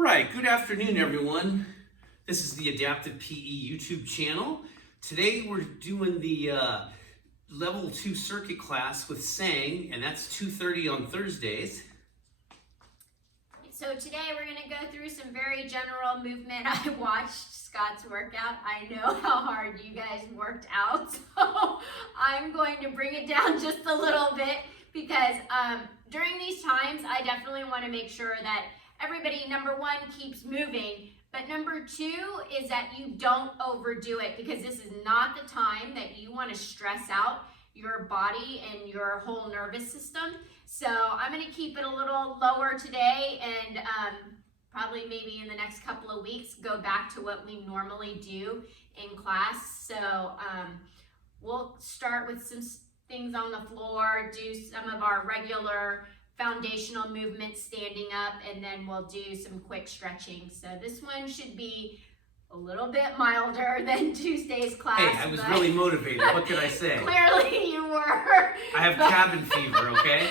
right, good afternoon, everyone. This is the Adaptive PE YouTube channel. Today we're doing the level 2 circuit class with Sang, and that's 2:30 on Thursdays. So today we're going to go through some very general movement. I watched Scott's workout. I know how hard you guys worked out, so I'm going to bring it down just a little bit because during these times I definitely want to make sure that everybody, number one, keeps moving, but number two is that you don't overdo it, because this is not the time that you want to stress out your body and your whole nervous system. So I'm going to keep it a little lower today, and probably maybe in the next couple of weeks go back to what we normally do in class. So we'll start with some things on the floor, do some of our regular foundational movements standing up, and then we'll do some quick stretching. So this one should be a little bit milder than Tuesday's class. Hey, I was really motivated. What could I say? Clearly you were. I have cabin fever, okay?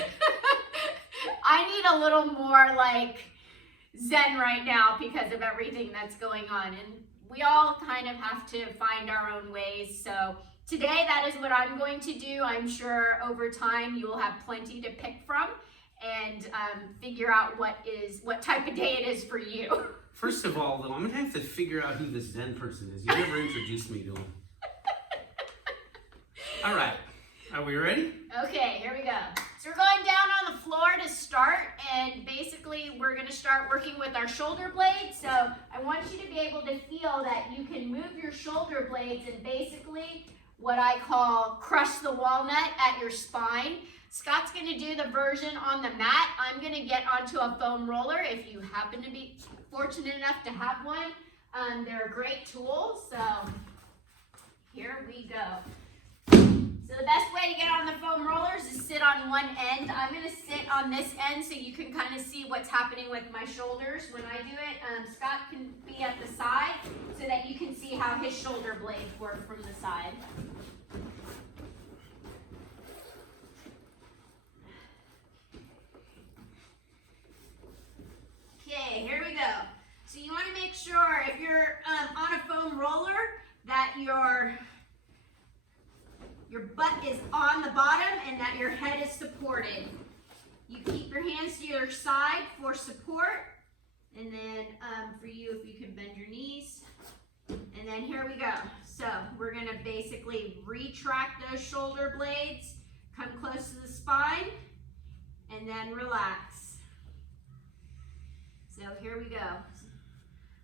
I need a little more like zen right now because of everything that's going on. And we all kind of have to find our own ways. So today that is what I'm going to do. I'm sure over time you will have plenty to pick from and figure out what type of day it is for you. First of all, though, I'm going to have to figure out who this Zen person is. You never introduced me to him. All right. Are we ready? Okay, here we go. So we're going down on the floor to start, and basically we're going to start working with our shoulder blades. So I want you to be able to feel that you can move your shoulder blades and basically what I call crush the walnut at your spine. Scott's going to do the version on the mat. I'm going to get onto a foam roller if you happen to be fortunate enough to have one. They're a great tool, so here we go. So the best way to get on the foam rollers is sit on one end. I'm going to sit on this end so you can kind of see what's happening with my shoulders when I do it. Scott can be at the side so that you can see how his shoulder blades work from the side. Okay, here we go. So you want to make sure if you're on a foam roller that your butt is on the bottom and that your head is supported. You keep your hands to your side for support, and then for you, if you can bend your knees. And then here we go. So we're going to basically retract those shoulder blades, come close to the spine, and then relax. So here we go.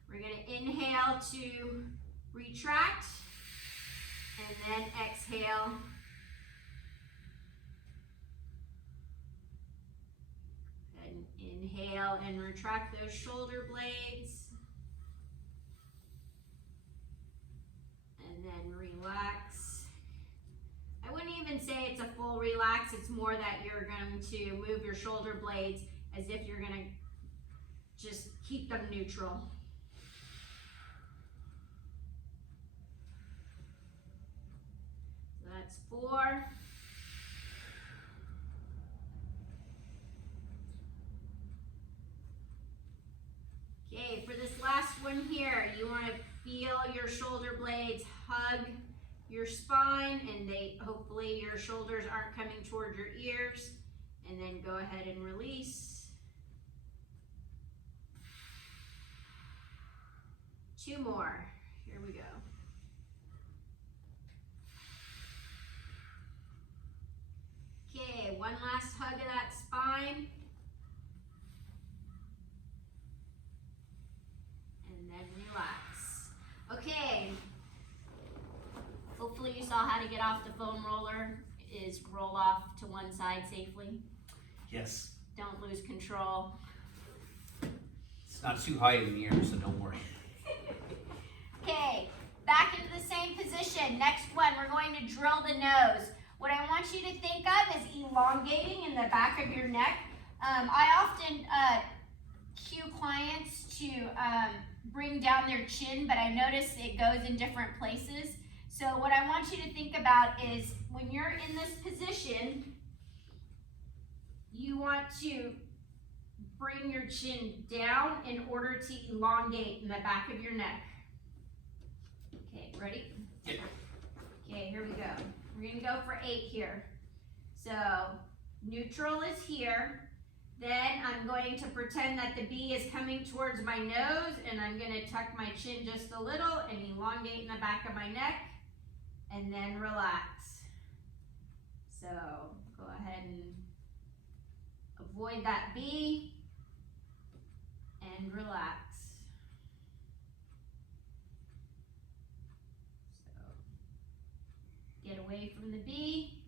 We're going to inhale to retract, and then exhale. And inhale and retract those shoulder blades. And then relax. I wouldn't even say it's a full relax. It's more that you're going to move your shoulder blades as if you're going to just keep them neutral. So that's 4. Okay, for this last one here, you want to feel your shoulder blades hug your spine, and hopefully your shoulders aren't coming toward your ears. And then go ahead and release. 2 more. Here we go. Okay, one last hug of that spine. And then relax. Okay. Hopefully you saw how to get off the foam roller. Is roll off to one side safely. Yes. Don't lose control. It's not too high in the air, so don't worry. Okay, back into the same position. Next one, we're going to drill the nose. What I want you to think of is elongating in the back of your neck. I often cue clients to bring down their chin, but I notice it goes in different places. So what I want you to think about is when you're in this position, you want to bring your chin down in order to elongate in the back of your neck. Okay, ready? Yeah. Okay, here we go. We're gonna go for 8 here. So neutral is here. Then I'm going to pretend that the B is coming towards my nose, and I'm gonna tuck my chin just a little and elongate in the back of my neck, and then relax. So go ahead and avoid that B and relax. So get away from the B,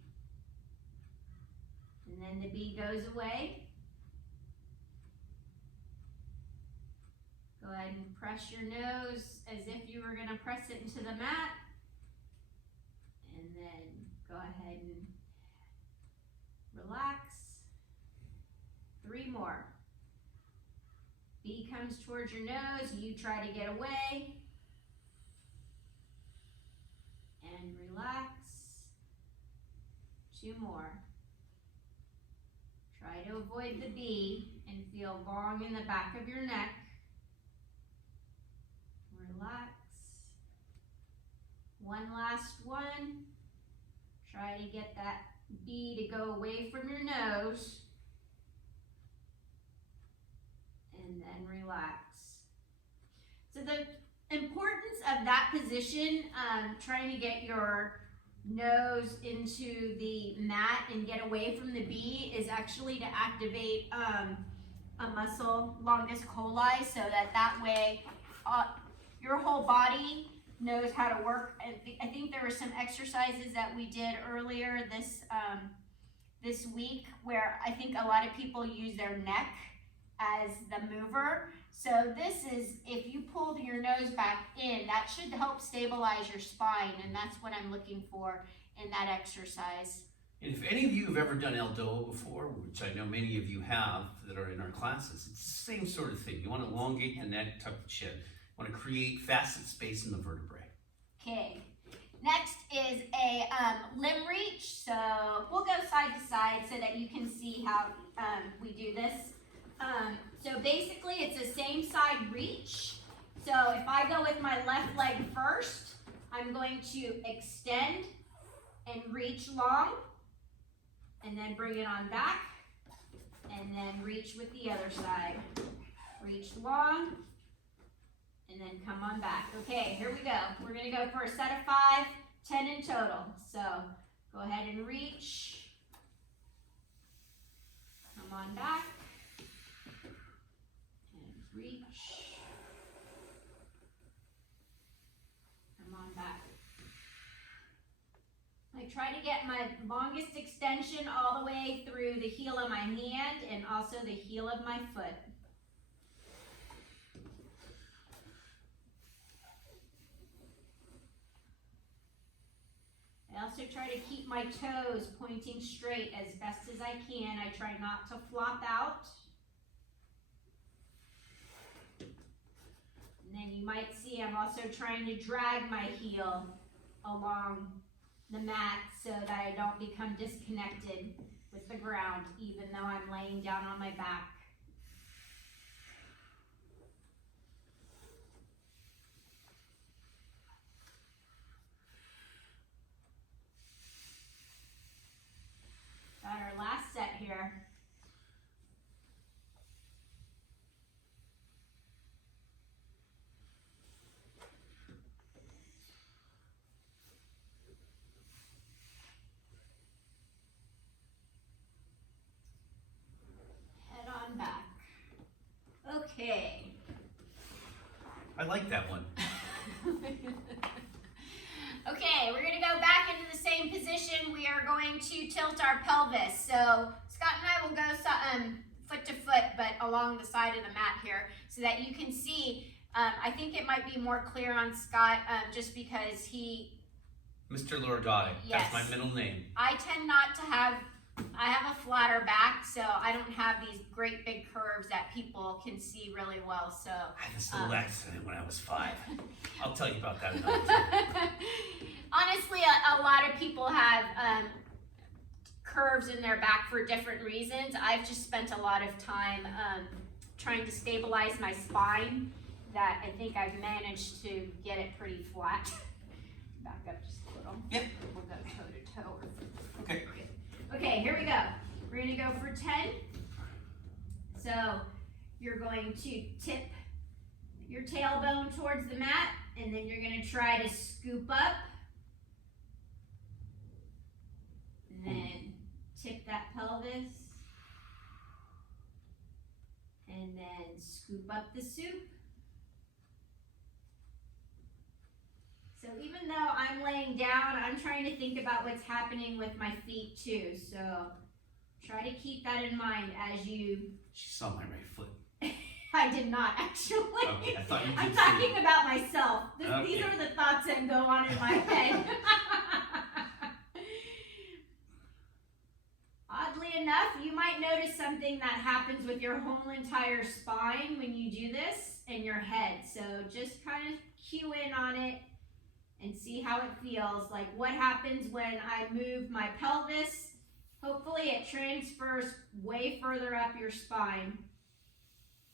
and then the B goes away. Go ahead and press your nose as if you were going to press it into the mat. And then go ahead and relax. 3 more. B comes towards your nose. You try to get away. And relax. 2 more. Try to avoid the B and feel long in the back of your neck. Relax. 1 last one. Try to get that B to go away from your nose. And then relax. So the importance of that position, trying to get your nose into the mat and get away from the B, is actually to activate a muscle, longus coli, so that way your whole body knows how to work. And I think there were some exercises that we did earlier this week where I think a lot of people use their neck as the mover. So this is, if you pull your nose back in, that should help stabilize your spine, and that's what I'm looking for in that exercise. And if any of you have ever done Eldoa before, which I know many of you have that are in our classes, it's the same sort of thing. You want to elongate the neck, tuck the chin. You want to create facet space in the vertebrae. Okay, next is a limb reach. So we'll go side to side so that you can see how we do this. So basically it's the same side reach. So if I go with my left leg first, I'm going to extend and reach long, and then bring it on back, and then reach with the other side. Reach long, and then come on back. Okay, here we go. We're gonna go for a set of 5, 10 in total. So go ahead and reach, come on back, and reach, come on back. I try to get my longest extension all the way through the heel of my hand and also the heel of my foot. I also try to keep my toes pointing straight as best as I can. I try not to flop out. And then you might see I'm also trying to drag my heel along the mat so that I don't become disconnected with the ground, even though I'm laying down on my back. Got our last set here. Back. Okay. I like that one. Okay, we're going to go back into the same position. We are going to tilt our pelvis. So Scott and I will go foot to foot, but along the side of the mat here, so that you can see. I think it might be more clear on Scott just because he... Mr. Loredade, yes. That's my middle name. I tend not to have... I have a flatter back, so I don't have these great big curves that people can see really well. So I had this little accident when I was 5. I'll tell you about that another time. Honestly, a lot of people have curves in their back for different reasons. I've just spent a lot of time trying to stabilize my spine that I think I've managed to get it pretty flat. Back up just a little. Yep. We'll go toe to toe. Okay. Okay, here we go. We're gonna go for 10. So you're going to tip your tailbone towards the mat, and then you're gonna try to scoop up. And then tip that pelvis. And then scoop up the soup. So even though I'm laying down, I'm trying to think about what's happening with my feet too. So try to keep that in mind as you... She saw my right foot. I did not actually. Okay, I thought you did. I'm talking about myself. Okay. These are the thoughts that go on in my head. Oddly enough, you might notice something that happens with your whole entire spine when you do this and your head. So just kind of cue in on it and see how it feels. Like what happens when I move my pelvis. Hopefully it transfers way further up your spine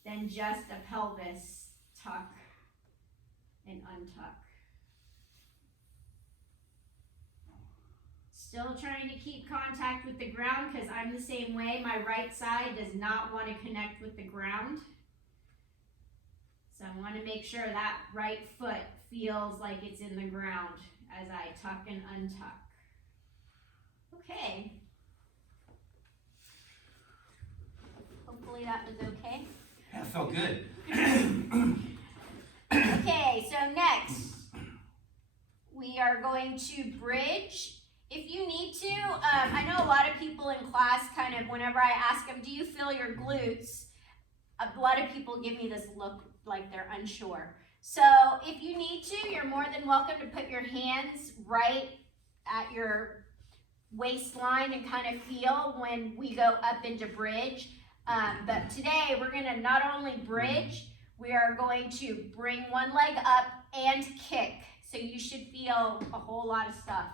than just a pelvis tuck and untuck. Still trying to keep contact with the ground because I'm the same way. My right side does not want to connect with the ground. So I want to make sure that right foot feels like it's in the ground as I tuck and untuck. Okay. Hopefully that was okay. Yeah, it felt good. Okay, so next we are going to bridge. If you need to, I know a lot of people in class kind of, whenever I ask them, do you feel your glutes? A lot of people give me this look like they're unsure. So if you need to, you're more than welcome to put your hands right at your waistline and kind of feel when we go up into bridge. But today we're gonna not only bridge, we are going to bring one leg up and kick. So you should feel a whole lot of stuff.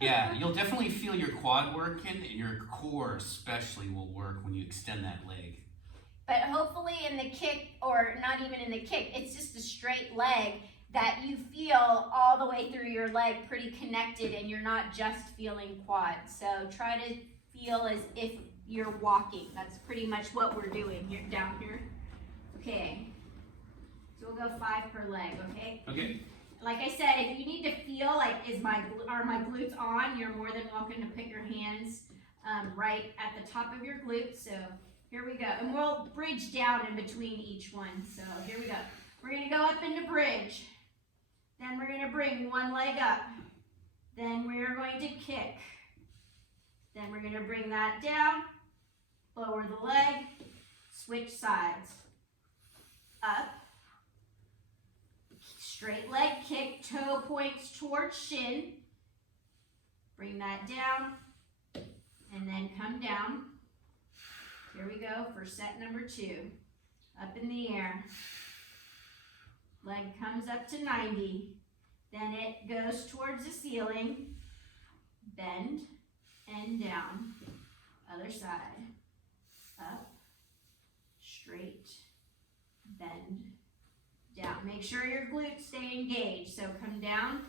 Yeah, you'll definitely feel your quad working, and your core especially will work when you extend that leg. But hopefully in the kick, or not even in the kick, it's just a straight leg that you feel all the way through your leg pretty connected and you're not just feeling quad. So try to feel as if you're walking. That's pretty much what we're doing here, down here. Okay, so we'll go 5 per leg, okay? Okay. Like I said, if you need to feel like, are my glutes on, you're more than welcome to put your hands right at the top of your glutes. So here we go. And we'll bridge down in between each one. So here we go. We're going to go up into bridge. Then we're going to bring one leg up. Then we're going to kick. Then we're going to bring that down. Lower the leg. Switch sides. Up. Straight leg kick, toe points towards shin. Bring that down, and then come down. Here we go for set number 2. Up in the air. Leg comes up to 90. Then it goes towards the ceiling. Bend and down. Other side. Up, straight, bend, down. Make sure your glutes stay engaged. So come down,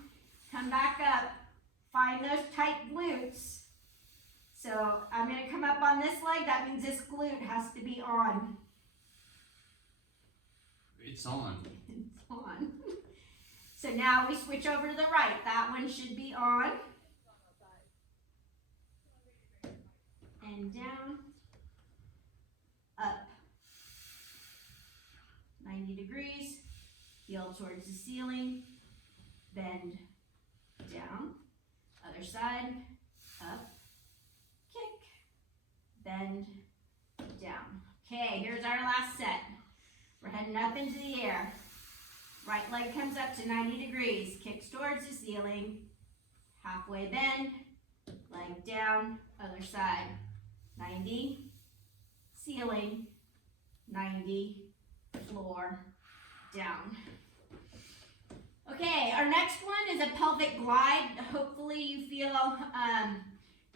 come back up, find those tight glutes. So I'm going to come up on this leg. That means this glute has to be on. It's on. It's on. So now we switch over to the right. That one should be on. And down, up, 90 degrees. Heel towards the ceiling, bend, down, other side, up, kick, bend, down. Okay, here's our last set. We're heading up into the air. Right leg comes up to 90 degrees, kicks towards the ceiling, halfway bend, leg down, other side, 90, ceiling, 90, floor, down. Okay, our next one is a pelvic glide. Hopefully you feel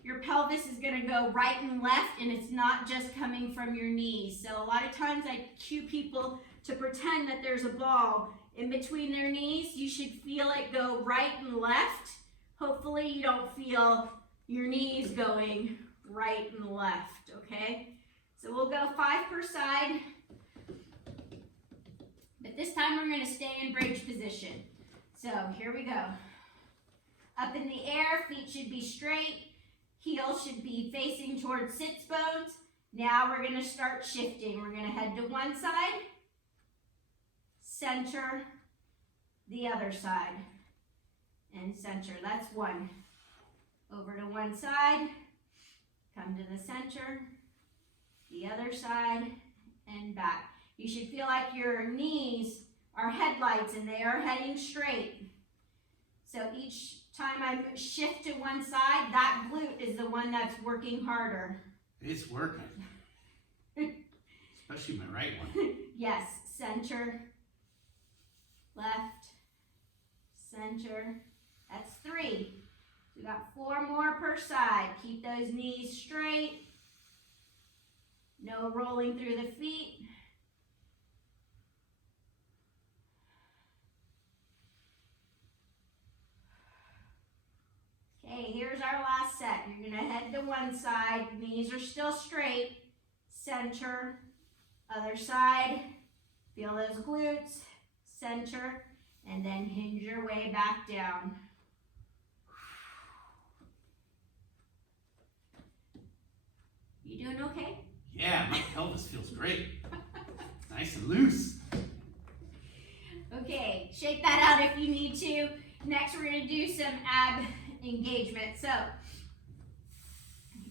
your pelvis is gonna go right and left, and it's not just coming from your knees. So a lot of times I cue people to pretend that there's a ball in between their knees. You should feel it go right and left. Hopefully you don't feel your knees going right and left, okay? So we'll go 5 per side. But this time we're gonna stay in bridge position. So here we go. Up in the air, feet should be straight. Heels should be facing towards sits bones. Now we're gonna start shifting. We're gonna head to one side, center, the other side, and center. That's 1. Over to one side, come to the center, the other side, and back. You should feel like your knees are headlights and they are heading straight. So each time I shift to one side, that glute is the one that's working harder. It's working. Especially my right one. Yes, center, left, center. That's 3. So we got 4 more per side. Keep those knees straight. No rolling through the feet. Okay, here's our last set. You're gonna head to one side, knees are still straight, center, other side, feel those glutes, center, and then hinge your way back down. You doing okay? Yeah, my pelvis feels great. Nice and loose. Okay, shake that out if you need to. Next, we're gonna do some ab engagement. So,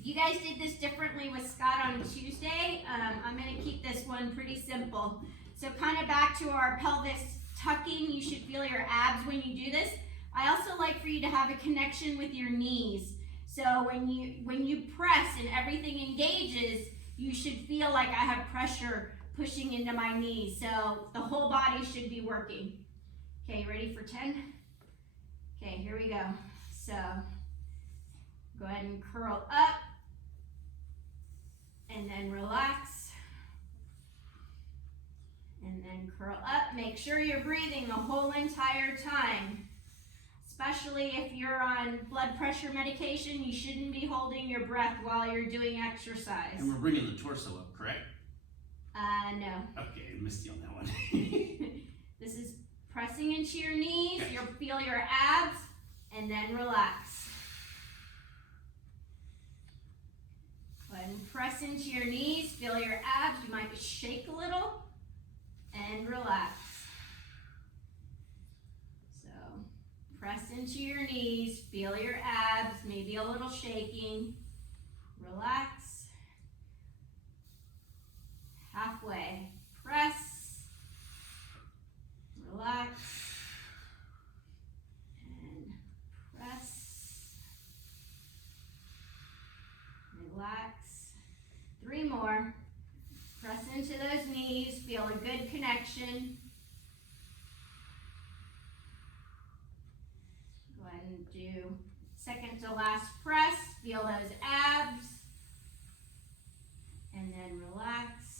you guys did this differently with Scott on Tuesday. I'm gonna keep this one pretty simple. So kind of back to our pelvis tucking, you should feel your abs when you do this. I also like for you to have a connection with your knees. So when you press and everything engages, you should feel like I have pressure pushing into my knees. So the whole body should be working. Okay, ready for 10? Okay, here we go. So go ahead and curl up and then relax. And then curl up. Make sure you're breathing the whole entire time. Especially if you're on blood pressure medication, you shouldn't be holding your breath while you're doing exercise. And we're bringing the torso up, correct? No. Okay, I missed you on that one. This is pressing into your knees. Okay. You'll feel your abs, and then relax. Go ahead and press into your knees. Feel your abs. You might shake a little, and relax. So press into your knees. Feel your abs. Maybe a little shaking. Relax. Halfway. Press. Relax. And press. Relax. 3 more. Press into those knees. Feel a good connection. Go ahead and do second to last press. Feel those abs. And then relax.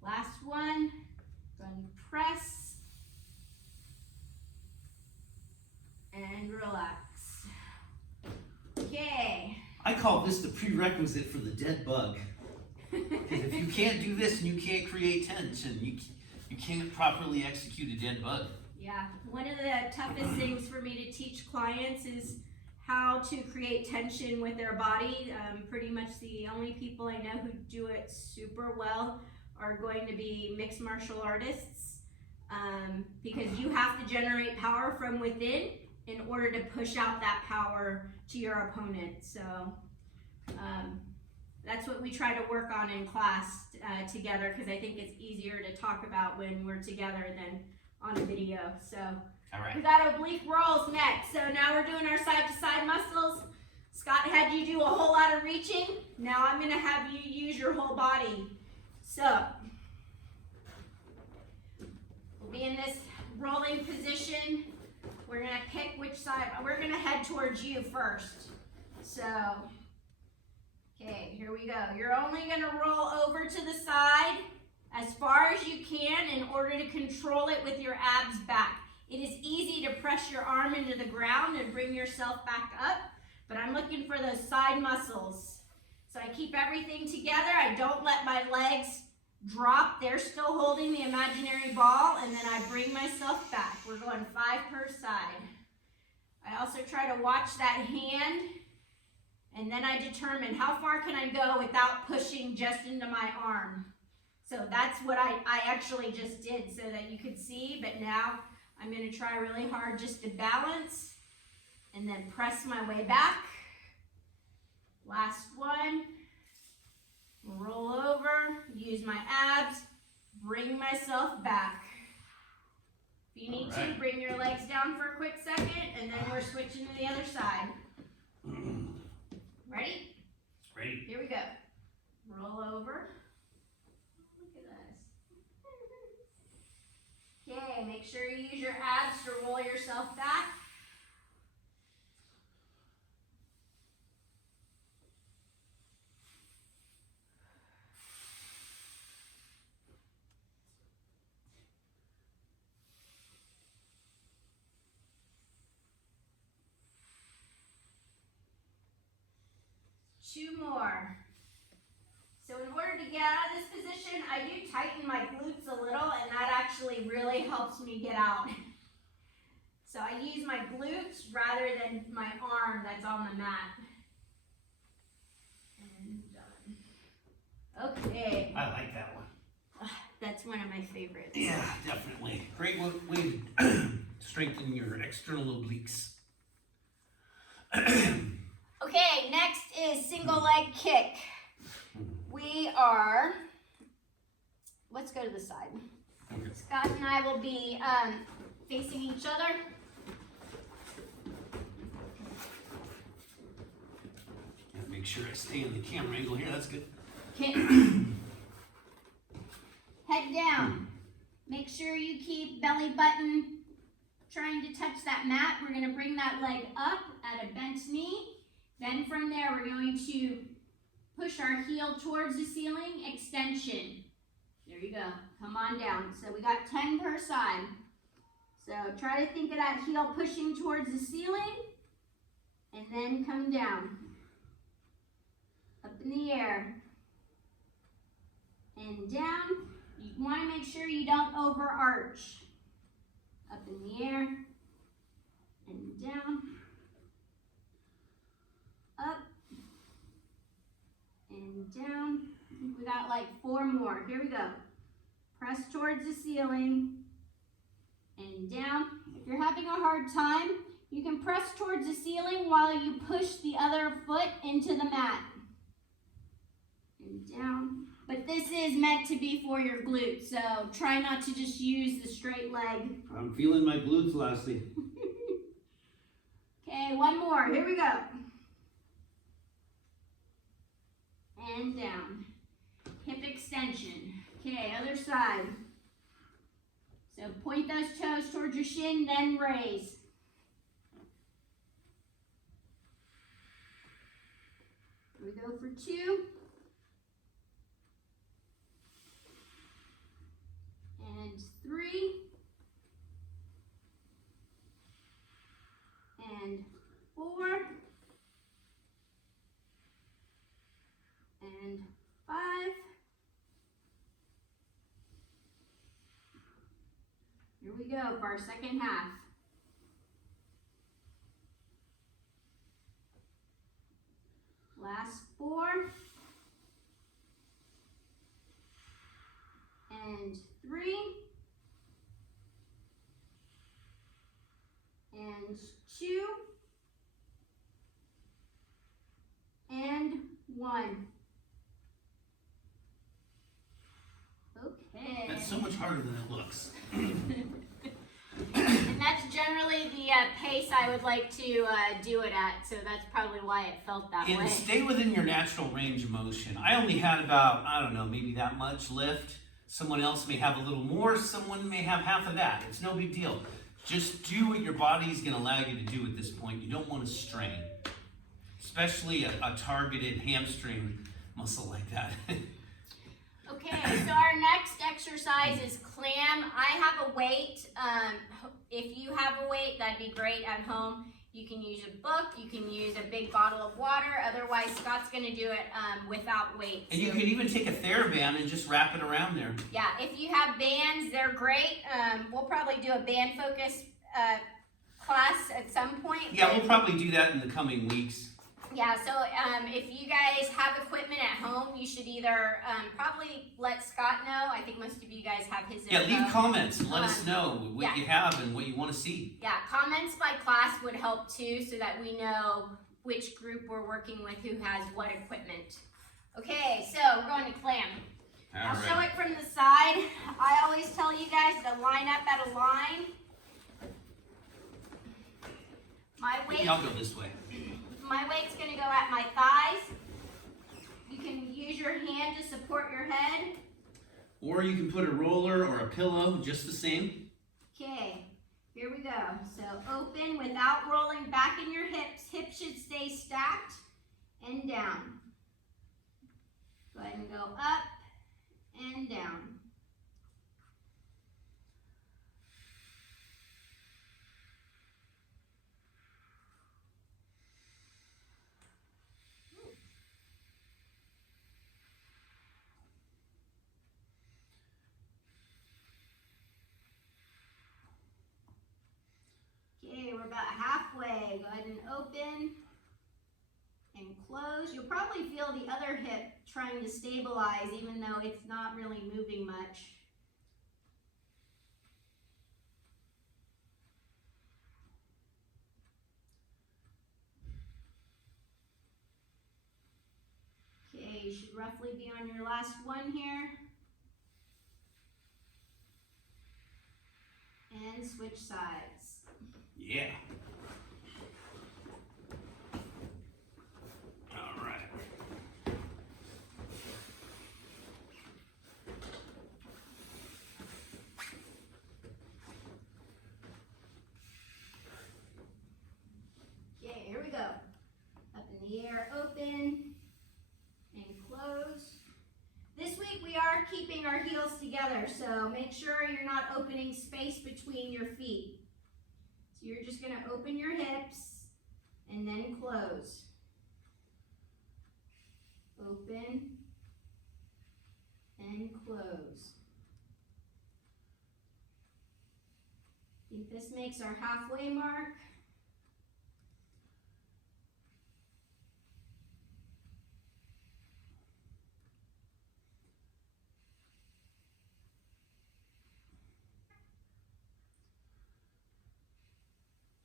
Last one. Go ahead and press. And relax. Okay. I call this the prerequisite for the dead bug. Because if you can't do this and you can't create tension, you can't properly execute a dead bug. Yeah, one of the toughest things for me to teach clients is how to create tension with their body. Pretty much the only people I know who do it super well are going to be mixed martial artists, because you have to generate power from within in order to push out that power to your opponent. So that's what we try to work on in class together, because I think it's easier to talk about when we're together than on a video. So All right. we got oblique rolls next. So now we're doing our side to side muscles. Scott had you do a whole lot of reaching. Now I'm gonna have you use your whole body. So we'll be in this rolling position. We're gonna pick which side. We're gonna head towards you first. So, okay, here we go. You're only gonna roll over to the side as far as you can in order to control it with your abs back. It is easy to press your arm into the ground and bring yourself back up, but I'm looking for those side muscles. So I keep everything together. I don't let my legs drop. They're still holding the imaginary ball, and then I bring myself back. We're going 5 per side. I also try to watch that hand, and then I determine how far can I go without pushing just into my arm. So that's what I actually just did so that you could see, but now I'm going to try really hard just to balance and then press my way back. Last one. Roll over, use my abs, bring myself back. If you need to, bring your legs down for a quick second, and then we're switching to the other side. Ready? Ready. Here we go. Roll over. Look at us. Okay, make sure you use your abs to roll yourself back. Two more. So in order to get out of this position, I do tighten my glutes a little, and that actually really helps me get out. So I use my glutes rather than my arm that's on the mat. And done. Okay. I like that one. That's one of my favorites. Yeah, definitely. Great way to strengthen your external obliques. Okay, next is single leg kick. We are, let's go to the side. Okay. Scott and I will be facing each other. Gotta make sure I stay in the camera angle here. That's good. Okay. Head down. Make sure you keep belly button trying to touch that mat. We're going to bring that leg up at a bent knee. Then from there, we're going to push our heel towards the ceiling, extension. There you go. Come on down. So we got 10 per side. So try to think of that heel pushing towards the ceiling, and then come down. Up in the air. And down. You want to make sure you don't overarch. Up in the air, and down. Up and down. I think we got like 4 more. Here we go. Press towards the ceiling and down. If you're having a hard time, you can press towards the ceiling while you push the other foot into the mat. And down. But this is meant to be for your glutes, so try not to just use the straight leg. I'm feeling my glutes, Lassie. Okay, one more. Here we go. And down. Hip extension. Okay, other side. So point those toes towards your shin, then raise. Here we go for 2. And 3. And 4. And 5. Here we go for our second half. Last 4. And 3. And 2. And 1. Okay. That's so much harder than it looks. And that's generally the pace I would like to do it at, so that's probably why it felt that way. And stay within your natural range of motion. I only had about, I don't know, maybe that much lift. Someone else may have a little more, someone may have half of that. It's no big deal. Just do what your body's going to allow you to do at this point. You don't want to strain. especially a targeted hamstring muscle like that. Okay, so our next exercise is clam. I have a weight. If you have a weight, that'd be great at home. You can use a book, you can use a big bottle of water. Otherwise, Scott's gonna do it without weights. And you can even take a TheraBand and just wrap it around there. Yeah, if you have bands, they're great. We'll probably do a band focus class at some point. Yeah, we'll probably do that in the coming weeks. Yeah, so if you guys have equipment at home, you should either probably let Scott know. I think most of you guys have his info. Yeah, leave comments and let us know what you have and what you want to see. Yeah, comments by class would help too, so that we know which group we're working with, who has what equipment. Okay, so we're going to clam. I'll show it from the side. I always tell you guys to line up at a line. My weight. I'll go this way. My weight's going to go at my thighs. You can use your hand to support your head. Or you can put a roller or a pillow, just the same. Okay, here we go. So open without rolling back in your hips. Hips should stay stacked and down. Go ahead and go up and down. Okay, we're about halfway. Go ahead and open and close. You'll probably feel the other hip trying to stabilize even though it's not really moving much. Okay, you should roughly be on your last one here. And switch sides. Yeah. All right. Okay, here we go. Up in the air, open and close. This week we are keeping our heels together, so make sure you're not opening space between your feet. So you're just going to open your hips and then close. Open and close. I think this makes our halfway mark.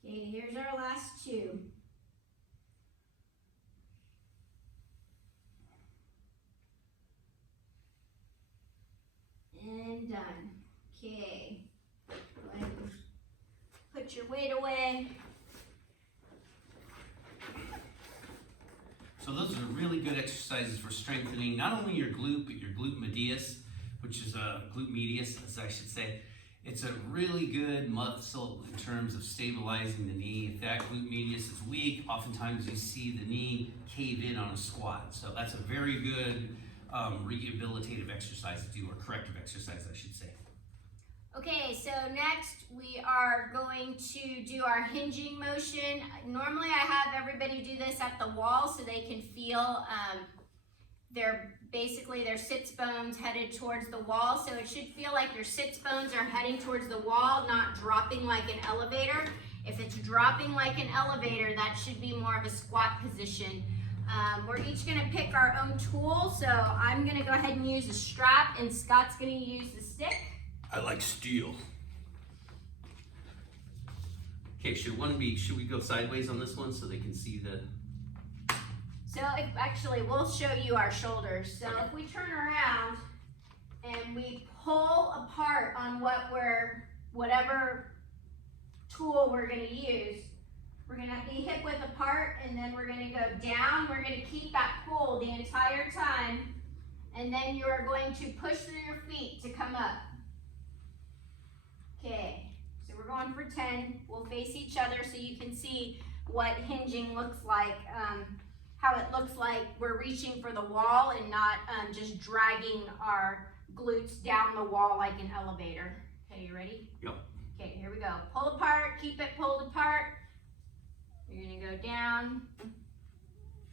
Okay, here's our last two. And done. Okay. Go ahead and put your weight away. So those are really good exercises for strengthening not only your glute, but your glute medius, which is glute medius, as I should say. It's a really good muscle in terms of stabilizing the knee. If that glute medius is weak, oftentimes you see the knee cave in on a squat. So that's a very good rehabilitative exercise to do, or corrective exercise, I should say. Okay, so next we are going to do our hinging motion. Normally I have everybody do this at the wall so they can feel their sits bones headed towards the wall. So it should feel like your sits bones are heading towards the wall, not dropping like an elevator. If it's dropping like an elevator, that should be more of a squat position. We're each gonna pick our own tool. So I'm gonna go ahead and use the strap and Scott's gonna use the stick. I like steel. Okay, should we go sideways on this one so they can see the... So actually, we'll show you our shoulders. So if we turn around and we pull apart on whatever tool we're gonna use, we're gonna be hip width apart and then we're gonna go down. We're gonna keep that pull the entire time. And then you are going to push through your feet to come up. Okay, so we're going for 10. We'll face each other so you can see what hinging looks like. how it looks like we're reaching for the wall and not just dragging our glutes down the wall like an elevator. Okay, you ready? Yep. Okay, here we go. Pull apart, keep it pulled apart. You're gonna go down.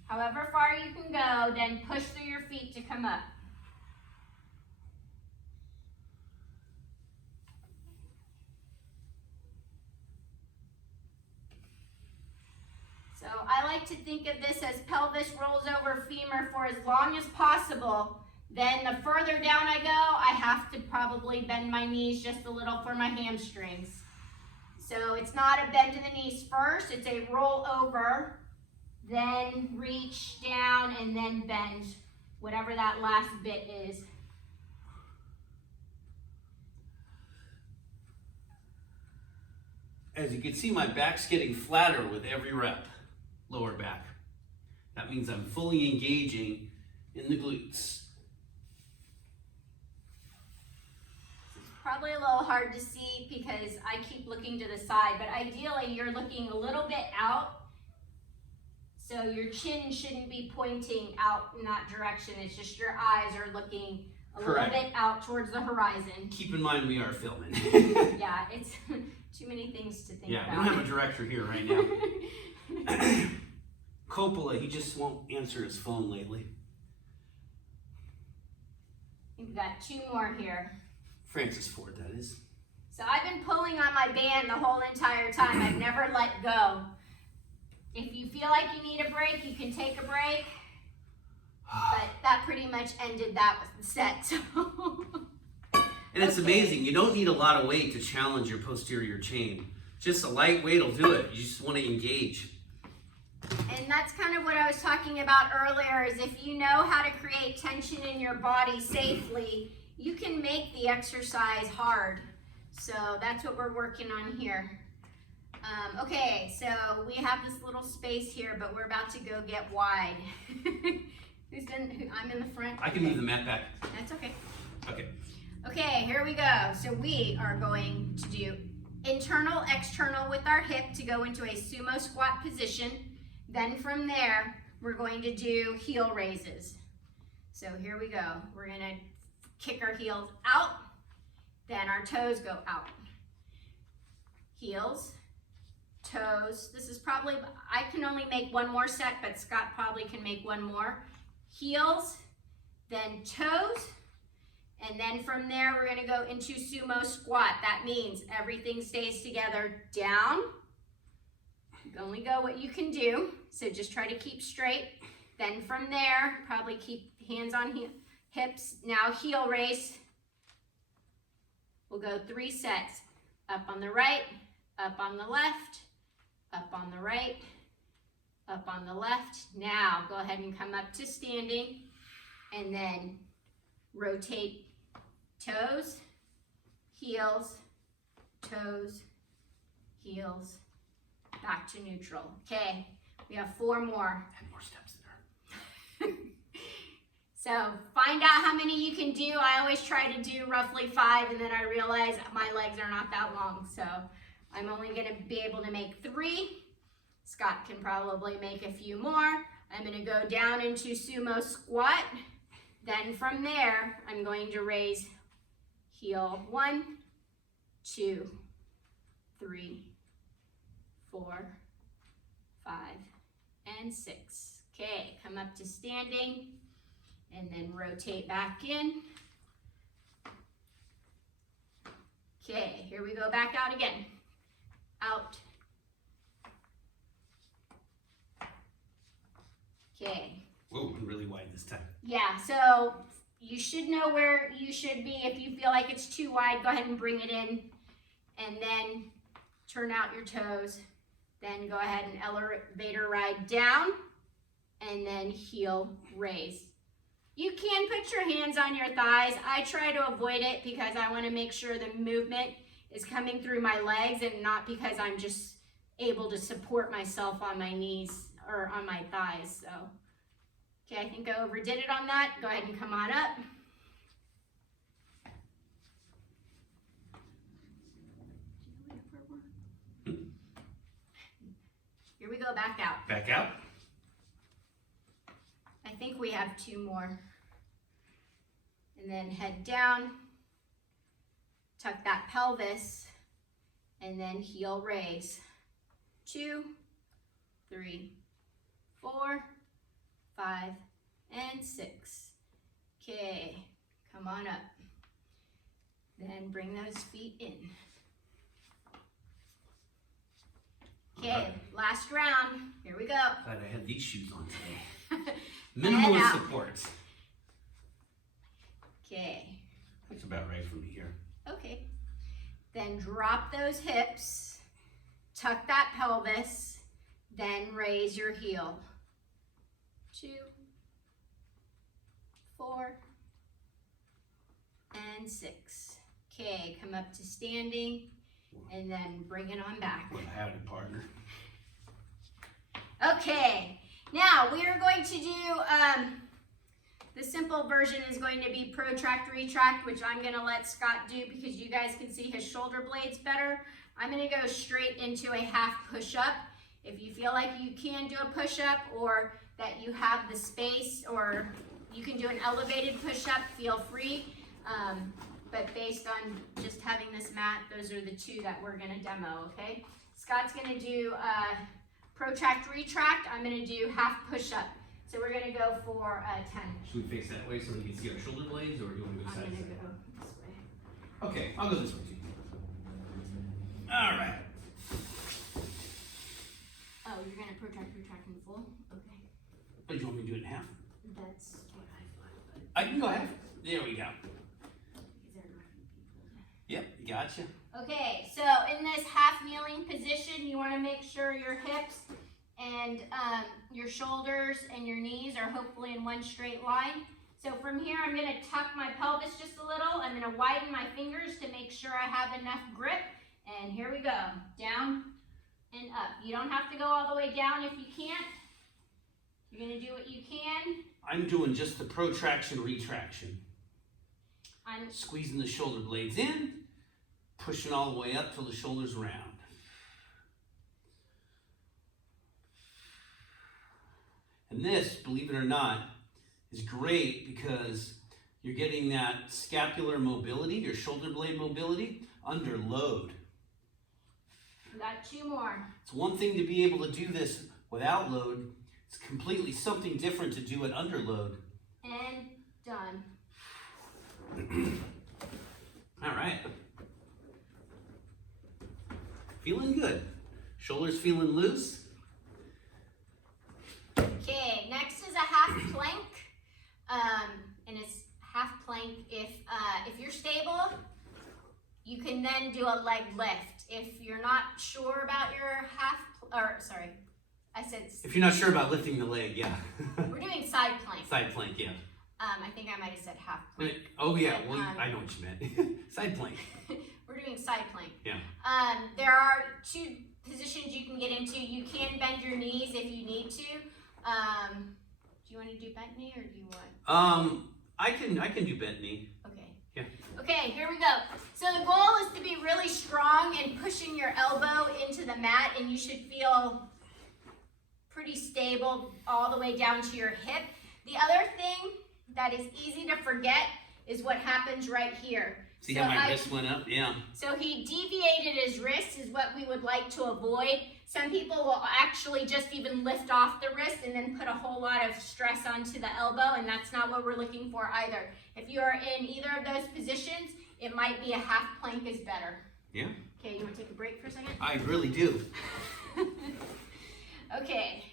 However far you can go, then push through your feet to come up. So I like to think of this as pelvis rolls over femur for as long as possible. Then the further down I go, I have to probably bend my knees just a little for my hamstrings. So it's not a bend to the knees first, it's a roll over, then reach down and then bend, whatever that last bit is. As you can see, my back's getting flatter with every rep, lower back. That means I'm fully engaging in the glutes. Probably a little hard to see because I keep looking to the side, but ideally you're looking a little bit out. So your chin shouldn't be pointing out in that direction. It's just your eyes are looking a little bit out towards the horizon. Keep in mind we are filming. Yeah, it's too many things to think about. Yeah, we don't have a director here right now. Coppola, he just won't answer his phone lately. We've got 2 more here. Francis Ford, that is. So I've been pulling on my band the whole entire time. I've never let go. If you feel like you need a break, you can take a break. But that pretty much ended that set. So. And it's amazing. You don't need a lot of weight to challenge your posterior chain. Just a light weight will do it. You just want to engage. And that's kind of what I was talking about earlier, is if you know how to create tension in your body safely, you can make the exercise hard. So that's what we're working on here. Okay, so we have this little space here, but we're about to go get wide. I'm in the front. I can move the mat back. That's okay. Okay. Okay, here we go. So we are going to do internal, external with our hip to go into a sumo squat position. Then from there, we're going to do heel raises. So here we go. We're gonna kick our heels out, then our toes go out. Heels, toes. This is probably, I can only make 1 more set, but Scott probably can make 1 more. Heels, then toes, and then from there we're gonna go into sumo squat. That means everything stays together down. You can only go what you can do, so just try to keep straight. Then from there, probably keep hands on hips. Now heel raise. We'll go 3 sets. Up on the right, up on the left, up on the right, up on the left. Now go ahead and come up to standing and then rotate toes, heels, toes, heels, back to neutral. Okay, we have 4 more. 10 more steps there. So find out how many you can do. I always try to do roughly 5, and then I realize my legs are not that long. So I'm only gonna be able to make 3. Scott can probably make a few more. I'm gonna go down into sumo squat. Then from there, I'm going to raise heel 1, 2, 3, 4, 5, and 6. Okay, come up to standing and then rotate back in. Okay, here we go back out again. Out. Okay. Whoa, I'm really wide this time. Yeah, so you should know where you should be. If you feel like it's too wide, go ahead and bring it in and then turn out your toes. Then go ahead and elevator ride down and then heel raise. You can put your hands on your thighs. I try to avoid it because I want to make sure the movement is coming through my legs and not because I'm just able to support myself on my knees or on my thighs. So, okay, I think I overdid it on that. Go ahead and come on up. Here we go, back out. Back out. we have 2 more. And then head down, tuck that pelvis, and then heel raise. 2, 3, 4, 5, and 6. Okay, come on up. Then bring those feet in. Okay, last round. Here we go. Glad I had these shoes on today. Head Minimal out. support. Okay. That's about right for me here. Okay. Then drop those hips, tuck that pelvis, then raise your heel. 2, 4, and 6. Okay, come up to standing, and then bring it on back. Well, howdy, partner. Okay, now we are going to do, the simple version is going to be protract, retract, which I'm going to let Scott do because you guys can see his shoulder blades better. I'm going to go straight into a half push-up. If you feel like you can do a push-up or that you have the space, or you can do an elevated push-up, feel free. But based on just having this mat, those are the 2 that we're going to demo, okay? Scott's going to do protract, retract. I'm going to do half push-up. So we're going to go for 10. Should we face that way so we can see our shoulder blades, or do you want to go I'm side going to to side? go this way. Okay, I'll go this way too. All right. Oh, you're going to protract, retract in full? Okay. Oh, do you want me to do it in half? That's what I thought, but I can go half. There we go. these are not going to be pulled. Yep, gotcha. Okay, so in this half kneeling position, you want to make sure your hips and your shoulders and your knees are hopefully in one straight line. So from here, I'm going to tuck my pelvis just a little. I'm going to widen my fingers to make sure I have enough grip. And here we go, down and up. You don't have to go all the way down if you can't. You're going to do what you can. I'm doing just the protraction, retraction. I'm Squeezing the shoulder blades in, pushing all the way up till the shoulders round. And this, believe it or not, is great because you're getting that scapular mobility, your shoulder blade mobility, under load. we got 2 more. It's one thing to be able to do this without load. It's completely something different to do it under load. And done. All right. Feeling good. Shoulders feeling loose. Okay, next is a half plank, and it's half plank. If you're stable, you can then do a leg lift. If you're not sure about your If you're not sure about lifting the leg, yeah. we're doing side plank. Side plank, yeah. I think I might have said half plank. Oh yeah, But, well I know what you meant. Side plank. We're doing side plank. Yeah. There are 2 positions you can get into. You can bend your knees if you need to. Do you want to do bent knee or do you want? I can do bent knee. Okay. Yeah. Okay, here we go. So the goal is to be really strong and pushing your elbow into the mat, and you should feel pretty stable all the way down to your hip. The other thing that is easy to forget is what happens right here. See how my wrist went up? Yeah. So he deviated his wrist is what we would like to avoid. Some people will actually just even lift off the wrist and then put a whole lot of stress onto the elbow, and that's not what we're looking for either. If you are in either of those positions, it might be a half plank is better. Yeah. Okay, you want to take a break for a second? I really do. Okay,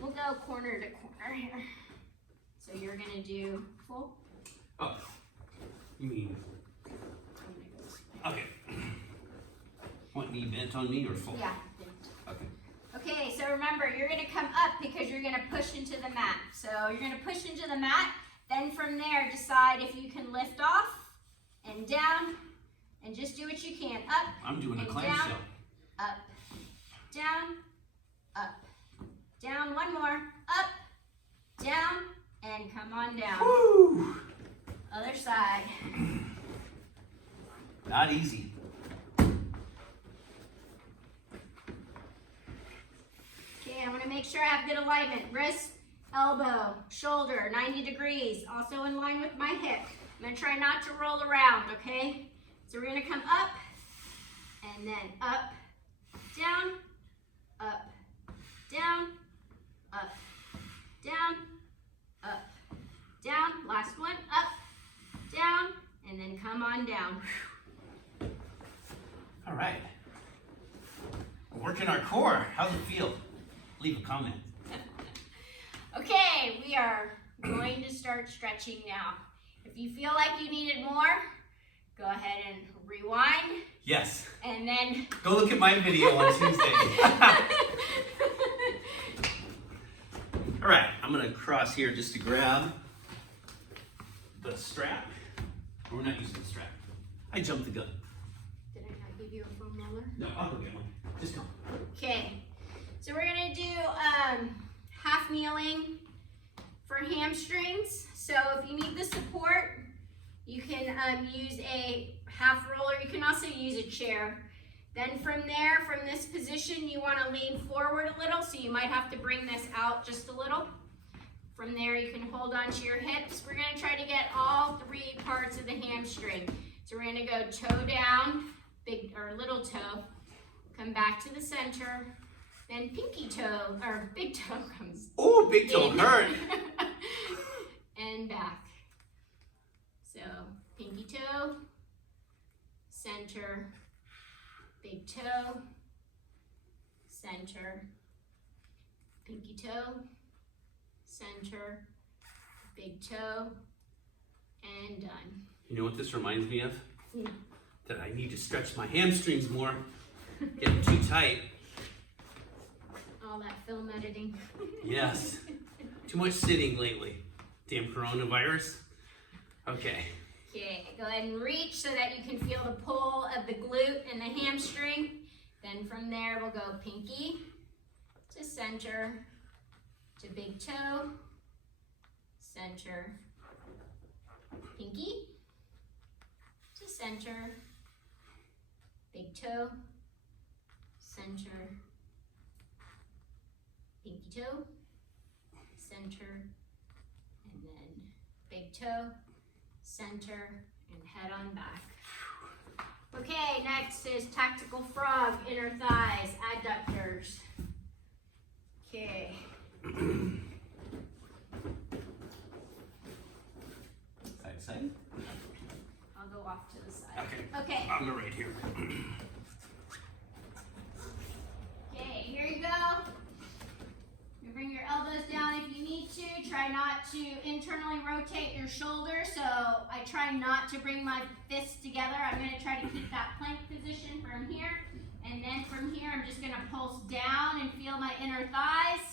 we'll go corner to corner here. So you're gonna do full. Oh, you mean, okay. Want knee bent on me or full? Yeah. Okay. Okay, so remember, you're gonna come up because you're gonna push into the mat. So you're gonna push into the mat, then from there, decide if you can lift off and down, and just do what you can. Up, I'm doing a and clamshell. down, up, down, up, down. One more, up, down, and come on down. Woo! Other side. Not easy. Okay, I want to make sure I have good alignment. Wrist elbow, shoulder, 90 degrees, also in line with my hip. I'm gonna try not to roll around, okay? So we're gonna come up, and then up, down, up, down, up, down, up, down. Last one, up, down, and then come on down. All right. We're working our core. How's it feel? Leave a comment. Okay, we are going to start stretching now. If you feel like you needed more, go ahead and rewind. Yes. And then go look at my video on Tuesday. All right, I'm gonna cross here just to grab the strap. We're not using the strap. I jumped the gun. Did I not give you a foam roller? No, I'll go get one. Just come. Okay, so we're gonna do half kneeling for hamstrings. So if you need the support, you can use a half roller. You can also use a chair. Then from there, from this position, you want to lean forward a little, so you might have to bring this out just a little. From there, you can hold onto your hips. We're going to try to get all three parts of the hamstring. So we're going to go toe down, big or little toe, come back to the center, then pinky toe, or big toe comes. Oh, big toe hurt. And back. So pinky toe, center, big toe, center, pinky toe, center, big toe, and done. You know what this reminds me of? No. That I need to stretch my hamstrings more. Getting too tight. All that film editing. Yes. Too much sitting lately. Damn coronavirus. Okay. Okay, go ahead and reach so that you can feel the pull of the glute and the hamstring. Then from there, we'll go pinky to center, to big toe, center, pinky, to center, big toe, center, pinky toe, center, and then big toe, center, and head on back. Okay, next is tactical frog, inner thighs, adductors. Okay. Excited? I'll go off to the side. Okay. Okay. I'm right here. Okay, here you go. You bring your elbows down if you need to. Try not to internally rotate your shoulders. So I try not to bring my fists together. I'm going to try to keep that plank position from here. And then from here, I'm just going to pulse down and feel my inner thighs.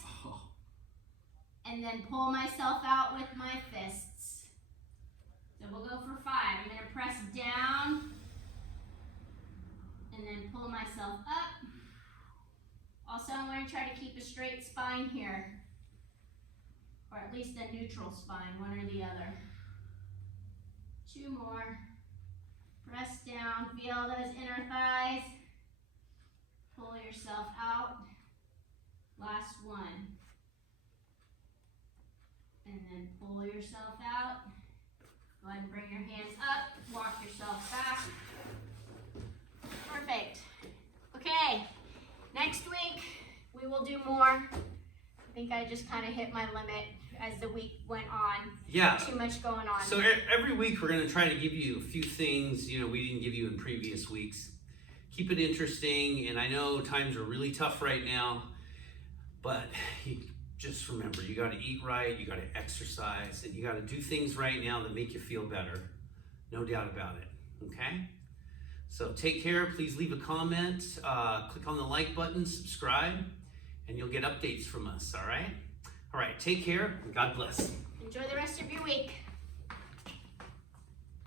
And then pull myself out with my fists. So we'll go for 5. I'm going to press down and then pull myself up. Also, I'm going to try to keep a straight spine here, or at least a neutral spine, one or the other. 2 more. Press down, feel those inner thighs. Pull yourself out. Last one. And then pull yourself out. Go ahead and bring your hands up, walk yourself back. Perfect. Okay, next week we will do more. I think I just kind of hit my limit as the week went on. Yeah. Too much going on. So every week we're going to try to give you a few things, we didn't give you in previous weeks. Keep it interesting, and I know times are really tough right now, but just remember, you got to eat right, you got to exercise, and you got to do things right now that make you feel better. No doubt about it, okay? So take care, please leave a comment, click on the like button, subscribe, and you'll get updates from us, all right? All right, take care, and God bless. Enjoy the rest of your week.